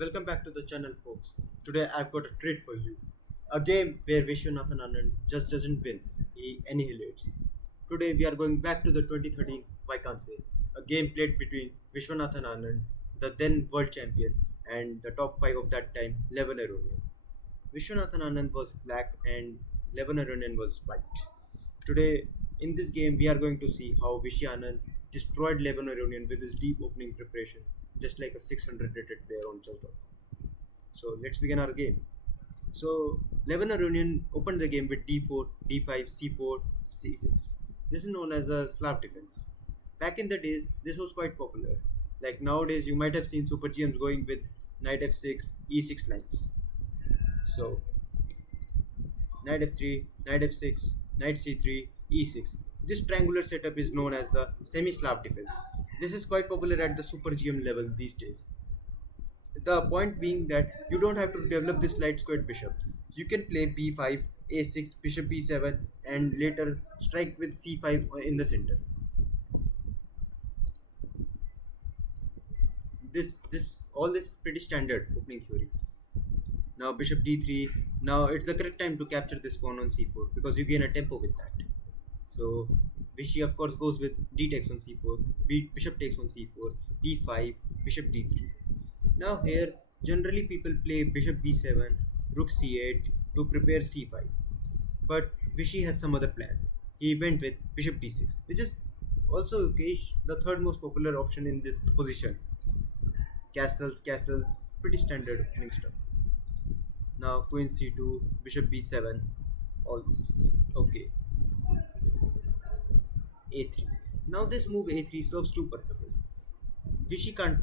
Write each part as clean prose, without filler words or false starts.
welcome back to the channel, folks. Today I've got a treat for you. A game where Vishwanathan Anand just doesn't win, he annihilates. Today we are going back to the 2013 Wijk Aan Zee, a game played between Vishwanathan Anand, the then world champion, and the top 5 of that time, Levon Aronian. Vishwanathan Anand was black and Levon Aronian was white. Today, in this game, we are going to see how Vishy Anand destroyed Levon Aronian with his deep opening preparation, just like a 600 rated player on chess.com. So let's begin our game. So Levon Aronian opened the game with d4, d5, c4, c6. This is known as the Slav defense. Back in the days, this was quite popular. Like nowadays, you might have seen super GMs going with knight f6, e6 lines. So knight f3, knight f6, knight c3, e6. This triangular setup is known as the semi-Slav defense. This is quite popular at the super GM level these days. The point being that you don't have to develop this light squared bishop. You can play b5, a6, bishop b7, and later strike with c5 in the center. All this is pretty standard opening theory. Now bishop d3. Now it's the correct time to capture this pawn on c4 because you gain a tempo with that. So Vishy of course goes with d takes on c4, bishop takes on c4, b5, bishop d3. Now here generally people play bishop b7, rook c8 to prepare c5. But Vishy has some other plans. He went with bishop d6, which is also the third most popular option in this position. Castles, pretty standard opening stuff. Now queen c2, bishop b7, all this. Okay, a3. Now this move a3 serves two purposes. Vishy can't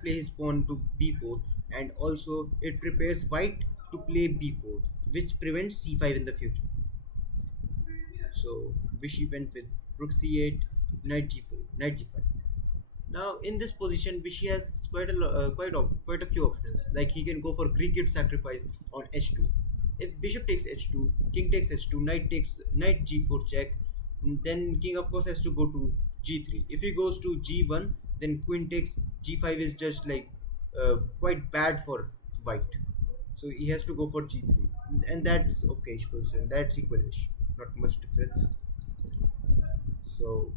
play his pawn to b4, and also it prepares white to play b4, which prevents c5 in the future. So Vishy went with rook c8, knight g4, knight g5. Now in this position, Vishy has quite a few options. Like he can go for Greek kid sacrifice on h2. If bishop takes h2, king takes h2, knight g4 check, then king of course has to go to g3. If he goes to g1, then queen takes g5 is just like quite bad for white. So he has to go for g3, and that's okay position. That's equalish, not much difference. So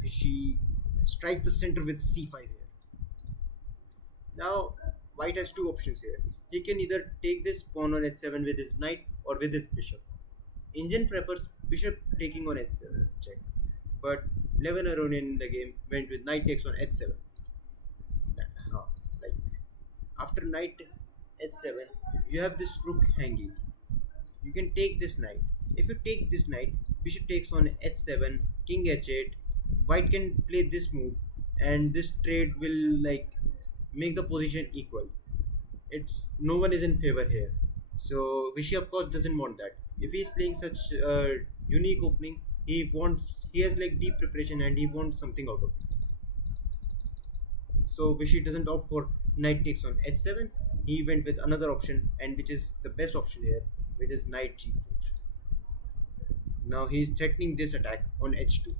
Vishy strikes the center with c5 here. Now white has two options here. He can either take this pawn on h7 with his knight or with his bishop. Indian prefers bishop taking on h7 check, but Levon Aronian in the game went with knight takes on h7. Like after knight h7, you have this rook hanging. You can take this knight. If you take this knight, bishop takes on h7, king h8. White can play this move, and this trade will like make the position equal. It's no one is in favor here. So Vishy of course doesn't want that. If he is playing such a unique opening, he has like deep preparation and he wants something out of it. So Vishy doesn't opt for knight takes on h7. He went with another option, and which is the best option here, which is knight g4. Now he is threatening this attack on h2.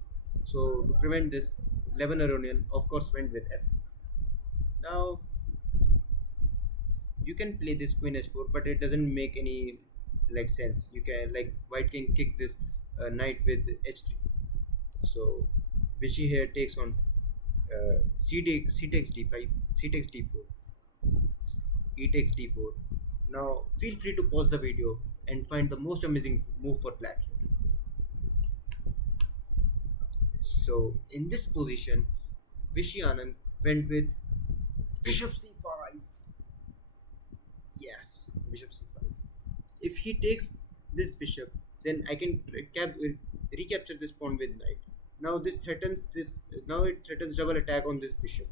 So to prevent this, Levon Aronian of course went with f4. Now you can play this queen h4, but it doesn't make any like sense. You can like white can kick this knight with h3. So Vishy here takes on c takes d5, c takes d4, e takes d4. Now feel free to pause the video and find the most amazing move for black here. So in this position, Vishy Anand went with bishop c5. Yes, bishop c5. If he takes this bishop, then I can recapture this pawn with knight. Now this threatens this. Now it threatens double attack on this bishop.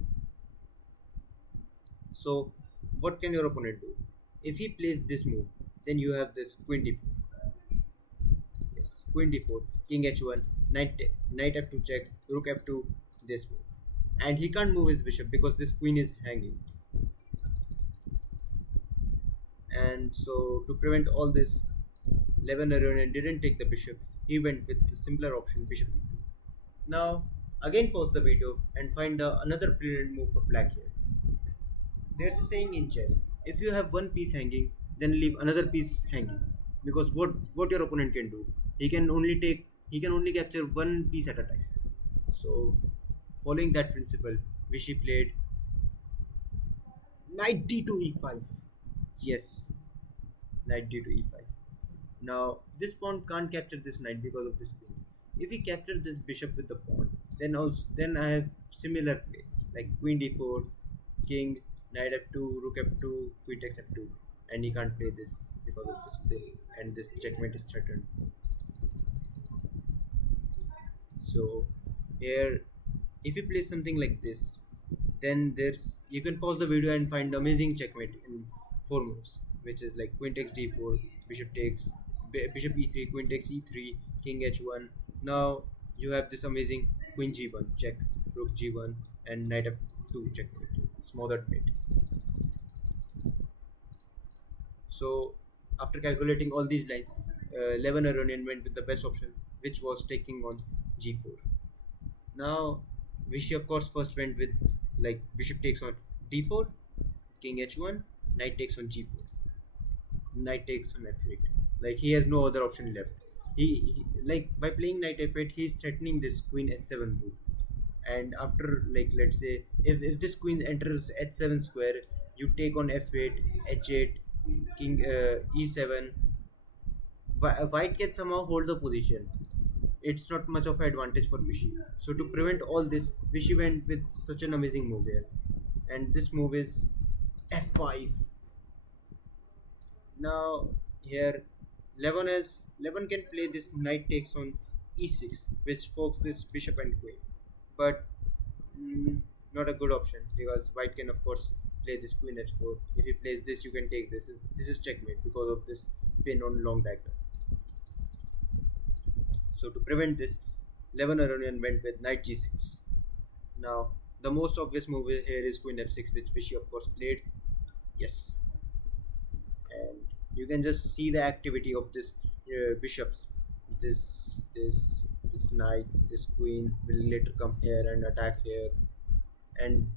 So what can your opponent do? If he plays this move, then you have this queen d4. Yes, queen d4, king h1, knight f2 check, rook f2. This move, and he can't move his bishop because this queen is hanging. And so to prevent all this, Levon Aronian didn't take the bishop. He went with the simpler option, bishop e2. Now again pause the video and find another brilliant move for black here. There's a saying in chess: if you have one piece hanging, then leave another piece hanging. Because what your opponent can do, he can only capture one piece at a time. So, following that principle, Vishy played knight d to e5. Yes, knight d to e5. Now, this pawn can't capture this knight because of this pin. If he captures this bishop with the pawn, then I have similar play like queen d4, king, knight f2, rook f2, queen takes f2, and he can't play this because of this play, and this checkmate is threatened. So here, if you play something like this, then there's you can pause the video and find amazing checkmate in four moves, which is like queen takes d4, bishop takes, bishop e3, queen takes e3, king h1. Now you have this amazing queen g1 check, rook g1, and knight f2 checkmate, smothered mate. So after calculating all these lines, Levon Aronian went with the best option, which was taking on g4. Now, Vishy of course first went with like bishop takes on d4, king h1, knight takes on g4, knight takes on f8. Like he has no other option left. Like by playing knight f8, he is threatening this queen h7 move. And after like let's say if this queen enters h7 square, you take on f8, h8, king e7. White can somehow hold the position. It's not much of an advantage for Vishy. So to prevent all this, Vishy went with such an amazing move here. And this move is f5. Now here Levon can play this knight takes on e6, which forks this bishop and queen. But mm, not a good option because white can of course play this queen h4. If he plays this, you can take this. This is checkmate because of this pin on long diagonal. So to prevent this, Levon Aronian went with knight g6. Now the most obvious move here is queen f6, which Vishy of course played. Yes, and you can just see the activity of this bishops. This knight, this queen will later come here and attack here. And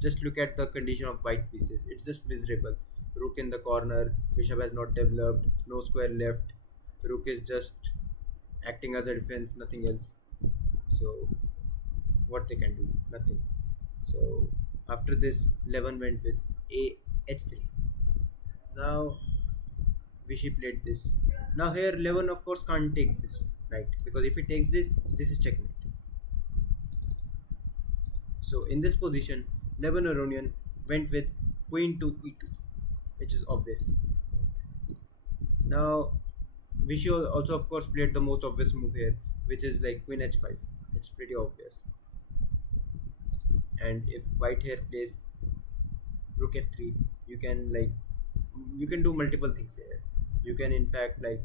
just look at the condition of white pieces. It's just miserable. Rook in the corner. Bishop has not developed. No square left. Rook is just acting as a defense, nothing else. So what they can do? Nothing. So after this, Levon went with a h3. Now Vishy played this. Now here Levon of course can't take this knight because if he takes this, this is checkmate. So in this position, Levon Aronian went with queen to e2, which is obvious. Now Vishy also of course played the most obvious move here, which is like queen h5. It's pretty obvious. And if white here plays rook f3, you can like you can do multiple things here. You can in fact like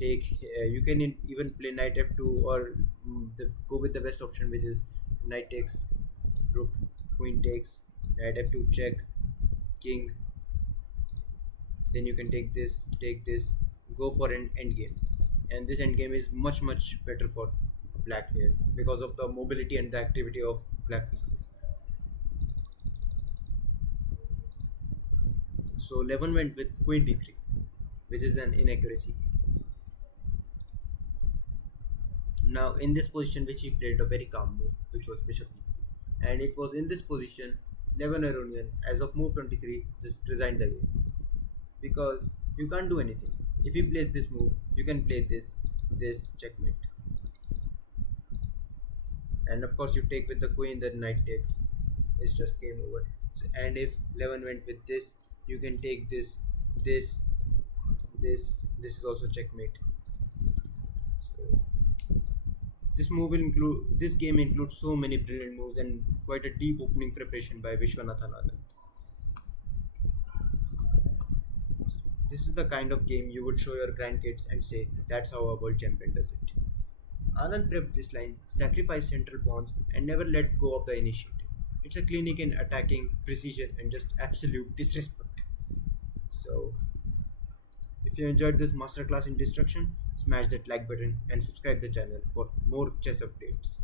take you can even play knight f2 or go with the best option, which is knight takes, rook, queen takes, knight f2 check, king. Then you can take this, go for an endgame, and this endgame is much better for black here because of the mobility and the activity of black pieces. So Levon went with queen d3, which is an inaccuracy. Now in this position, which he played a very calm move, which was bishop e3, and it was in this position Levon Aronian, as of move 23, just resigned the game because you can't do anything. If he plays this move, you can play this checkmate, and of course you take with the queen, then knight takes. It's just game over. So, and if Levon went with this, you can take this, this is also checkmate. So this game includes so many brilliant moves and quite a deep opening preparation by Vishwanathan Anand. This is the kind of game you would show your grandkids and say, that's how a world champion does it. Anand prepped this line, sacrifice central pawns, and never let go of the initiative. It's a clinic in attacking, precision, and just absolute disrespect. So, if you enjoyed this masterclass in destruction, smash that like button and subscribe the channel for more chess updates.